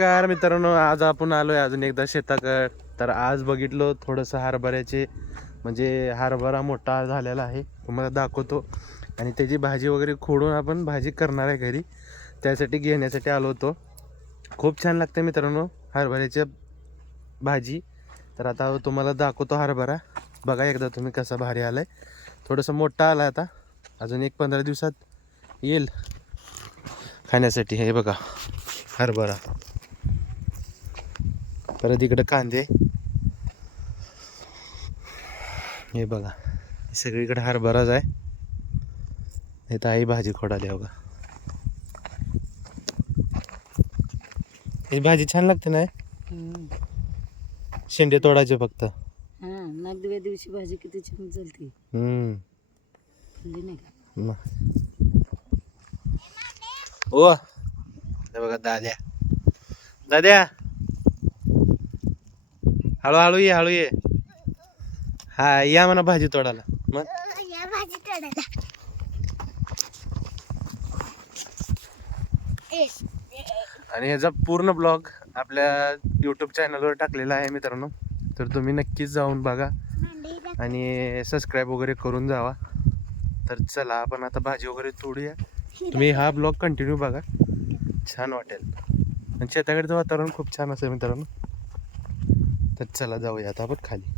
नमस्कार मित्रांनो, आज आपण आलोय अजून एकदा शेताकडे. तर आज बघितलो थोडंसं हरभऱ्याचे, म्हणजे हरभरा मोठा झालेला आहे, तुम्हाला दाखवतो. आणि त्याची भाजी वगैरे खोडून आपण भाजी करणार आहे घरी, त्यासाठी घेण्यासाठी आलो होतो. खूप छान लागते मित्रांनो हरभऱ्याची भाजी. तर आता तुम्हाला दाखवतो हरभरा, बघा एकदा तुम्ही कसा भारी आलाय. थोडंसं मोठा आला आता, अजून 1-15 दिवसात येईल खाण्यासाठी. हे बघा हरभरा, परत इकडे कांदे, हे बघा सगळीकडे हरभराच आहे. इथं आई भाजी खोडाली बघा. ही भाजी छान लागते ना, शेंडे तोडायचे फक्त. नागदेव्या दिवशी भाजी किती छान चालते. नाही का ओ हे बघा दाद्या, दाद्या हळूहळू ये, हळू ये. हा या म्हणा भाजी तोडायला. मग भाजी तोडायला आणि ह्याचा पूर्ण ब्लॉग आपल्या यूट्यूब चॅनलवर टाकलेला आहे मित्रांनो, तर तुम्ही नक्कीच जाऊन बघा आणि सबस्क्राईब वगैरे करून जावा. तर चला आपण आता भाजी वगैरे तोडूया. तुम्ही हा ब्लॉग कंटिन्यू बघा, छान वाटेल. आणि शेताकडचं वातावरण खूप छान असेल मित्रांनो. तर चला जाऊया आता आपण खाली.